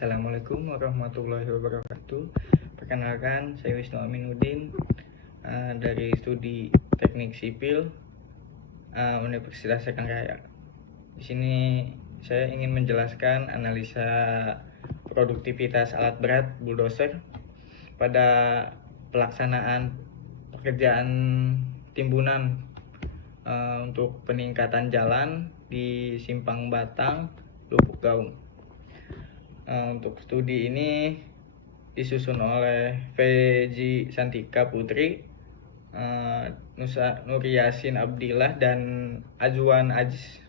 Assalamualaikum warahmatullahi wabarakatuh. Perkenalkan, saya Wisnu Aminuddin dari Studi Teknik Sipil Universitas Sekanraya. Di sini saya ingin menjelaskan analisa produktivitas alat berat bulldozer pada pelaksanaan pekerjaan timbunan untuk peningkatan jalan di Simpang Batang, Lubuk Gaung. Untuk studi ini disusun oleh Feji Santika Putri, Nuri Yasin Abdillah, dan Azwan Ajis,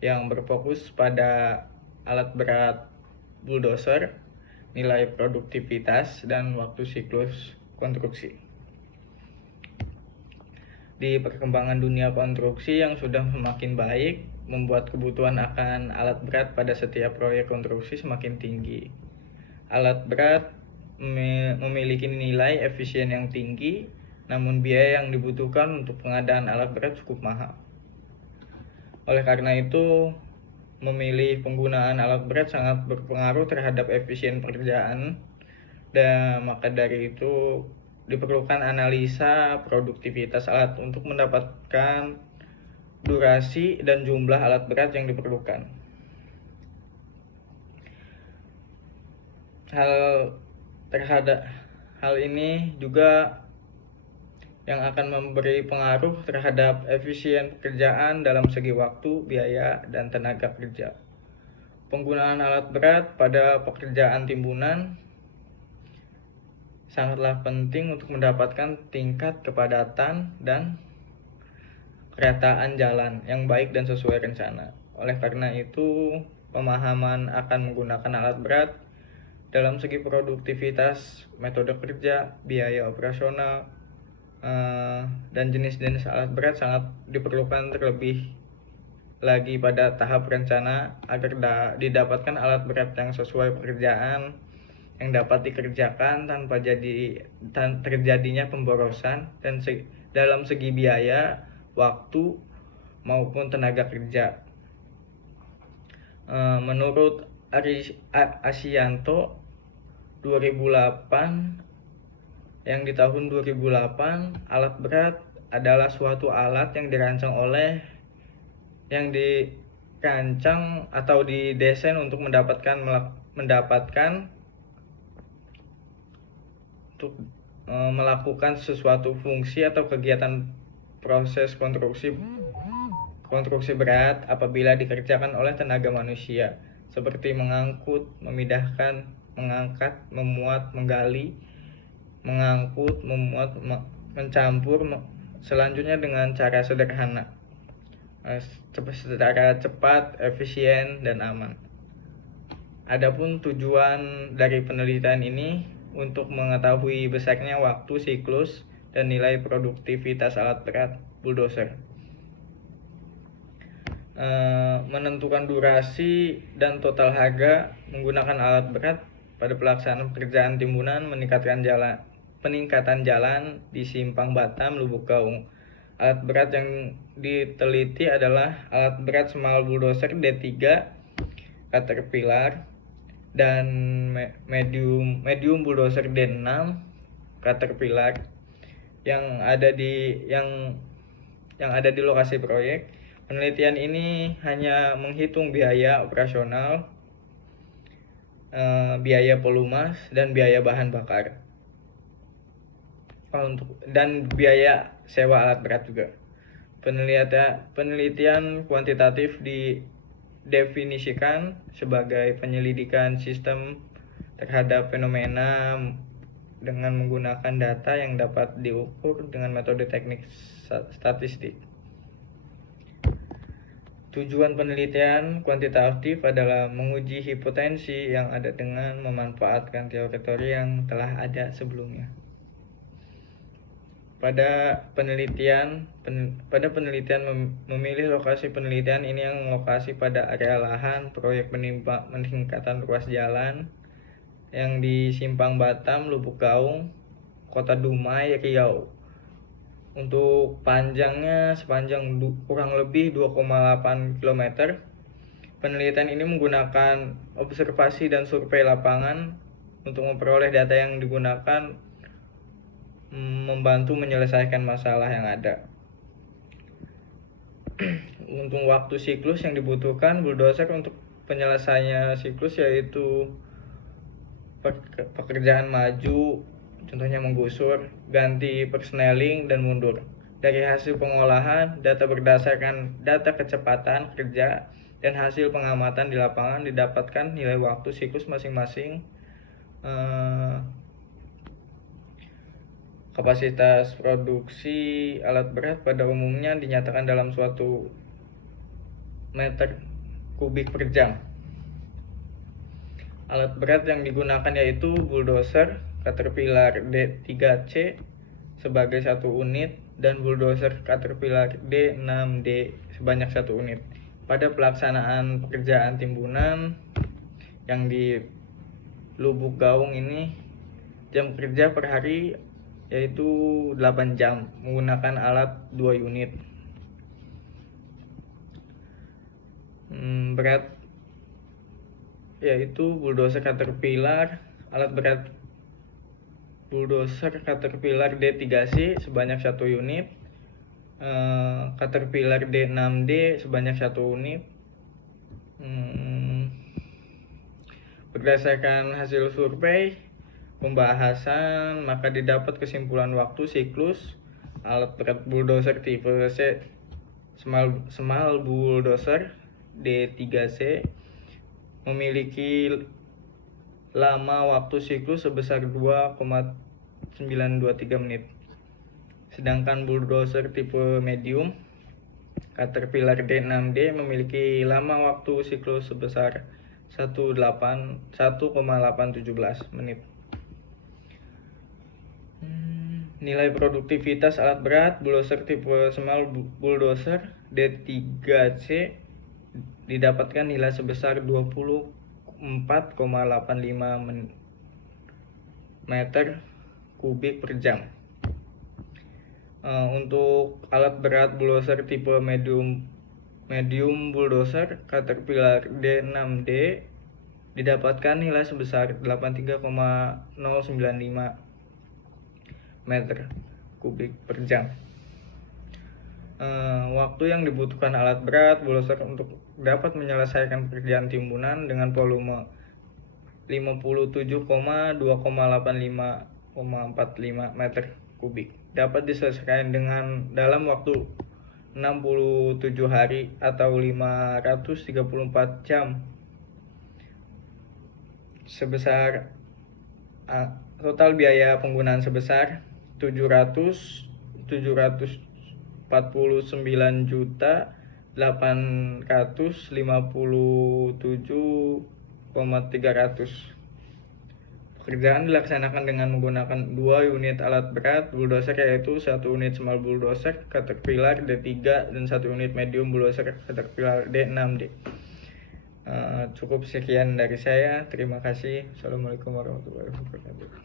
yang berfokus pada alat berat bulldozer, nilai produktivitas, dan waktu siklus konstruksi. Di perkembangan dunia konstruksi yang sudah semakin baik, membuat kebutuhan akan alat berat pada setiap proyek konstruksi semakin tinggi. Alat berat memiliki nilai efisien yang tinggi, namun biaya yang dibutuhkan untuk pengadaan alat berat cukup mahal. Oleh karena itu, memilih penggunaan alat berat sangat berpengaruh terhadap efisien pekerjaan, dan maka dari itu diperlukan analisa produktivitas alat untuk mendapatkan durasi dan jumlah alat berat yang diperlukan. Hal ini juga yang akan memberi pengaruh terhadap efisien pekerjaan dalam segi waktu, biaya, dan tenaga kerja. Penggunaan alat berat pada pekerjaan timbunan sangatlah penting untuk mendapatkan tingkat kepadatan dan kerataan jalan yang baik dan sesuai rencana. Oleh karena itu, pemahaman akan menggunakan alat berat dalam segi produktivitas, metode kerja, biaya operasional, dan jenis-jenis alat berat sangat diperlukan, terlebih lagi pada tahap rencana, agar didapatkan alat berat yang sesuai pekerjaan yang dapat dikerjakan tanpa terjadinya pemborosan dan dalam segi biaya, waktu, maupun tenaga kerja. Menurut Asianto 2008, yang di tahun 2008, alat berat adalah suatu alat yang dirancang atau didesain untuk melakukan sesuatu fungsi atau kegiatan proses konstruksi berat apabila dikerjakan oleh tenaga manusia, seperti mengangkut, memindahkan, mengangkat, memuat, menggali, mengangkut, memuat, mencampur, selanjutnya dengan cara sederhana, secara cepat, efisien, dan aman. Adapun tujuan dari penelitian ini untuk mengetahui besarnya waktu siklus dan nilai produktivitas alat berat bulldozer, menentukan durasi dan total harga menggunakan alat berat pada pelaksanaan pekerjaan timbunan, peningkatan jalan di Simpang Batam, Lubuk Gaung. Alat berat yang diteliti adalah alat berat small bulldozer D3 Caterpillar dan medium bulldozer D6 Caterpillar yang ada di lokasi proyek. Penelitian ini hanya menghitung biaya operasional, biaya pelumas, dan biaya bahan bakar, dan biaya sewa alat berat juga. Penelitian kuantitatif didefinisikan sebagai penyelidikan sistem terhadap fenomena dengan menggunakan data yang dapat diukur dengan metode teknik statistik. Tujuan penelitian kuantitatif adalah menguji hipotensi yang ada dengan memanfaatkan teori-teori yang telah ada sebelumnya. Pada penelitian memilih lokasi penelitian ini yang lokasi pada area lahan proyek peningkatan ruas jalan yang di Simpang Batam, Lubuk Gaung, Kota Dumai, Riau. Untuk panjangnya sepanjang kurang lebih 2,8 km, Penelitian ini menggunakan observasi dan survei lapangan untuk memperoleh data yang digunakan membantu menyelesaikan masalah yang ada. Untuk waktu siklus yang dibutuhkan bulldozer untuk penyelesaiannya siklus yaitu pekerjaan maju, contohnya menggusur, ganti persneling, dan mundur. Dari hasil pengolahan, data berdasarkan data kecepatan kerja dan hasil pengamatan di lapangan didapatkan nilai waktu siklus masing-masing. Kapasitas produksi alat berat pada umumnya dinyatakan dalam suatu meter kubik per jam. Alat berat yang digunakan yaitu bulldozer Caterpillar D3C sebagai 1 unit dan bulldozer Caterpillar D6D sebanyak 1 unit. Pada pelaksanaan pekerjaan timbunan yang di Lubuk Gaung ini, jam kerja per hari yaitu 8 jam menggunakan alat 2 unit. Berat yaitu bulldozer Caterpillar, alat berat bulldozer Caterpillar D3C sebanyak 1 unit, Caterpillar D6D sebanyak 1 unit. Berdasarkan hasil survei pembahasan, maka didapat kesimpulan waktu siklus alat berat bulldozer tipe C small bulldozer D3C memiliki lama waktu siklus sebesar 2,923 menit. Sedangkan bulldozer tipe medium Caterpillar D6D memiliki lama waktu siklus sebesar 1,817 menit. Nilai produktivitas alat berat bulldozer tipe small bulldozer D3C didapatkan nilai sebesar 24,85 meter kubik per jam. Untuk alat berat bulldozer tipe medium bulldozer Caterpillar D6D didapatkan nilai sebesar 83,095 meter kubik per jam. Waktu yang dibutuhkan alat berat bulldozer untuk dapat menyelesaikan pekerjaan timbunan dengan volume 57,2,85,45 meter kubik dapat diselesaikan dalam waktu 67 hari atau 534 jam. Total biaya penggunaan sebesar 749.857,300. Pekerjaan dilaksanakan dengan menggunakan 2 unit alat berat bulldozer yaitu 1 unit small bulldozer Caterpillar D3 dan 1 unit medium bulldozer Caterpillar D6D. Cukup sekian dari saya. Terima kasih. Assalamualaikum warahmatullahi wabarakatuh.